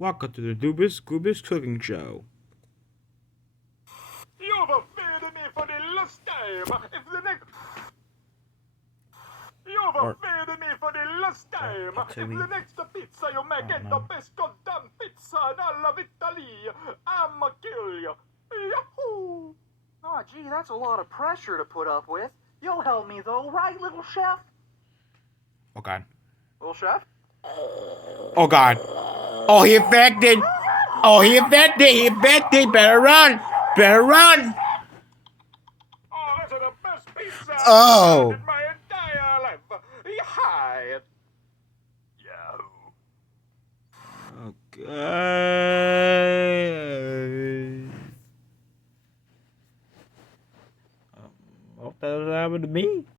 Welcome to the Doobus Goobus cooking show. You've offended me for the last time. If the next... You've offended me for the last time. If the next pizza you make ain't the best goddamn pizza in all of Italy, I'ma kill you. Yahoo! Oh, gee, that's a lot of pressure to put up with. You'll help me, though, right, little chef? Oh God. Little chef? Oh God. Oh, he infected. Oh, he infected. He infected. Better run. Better run. Oh, that's the best pizza I've Oh. had in my entire life. Hi. Yahoo! Okay. What the hell happened to me?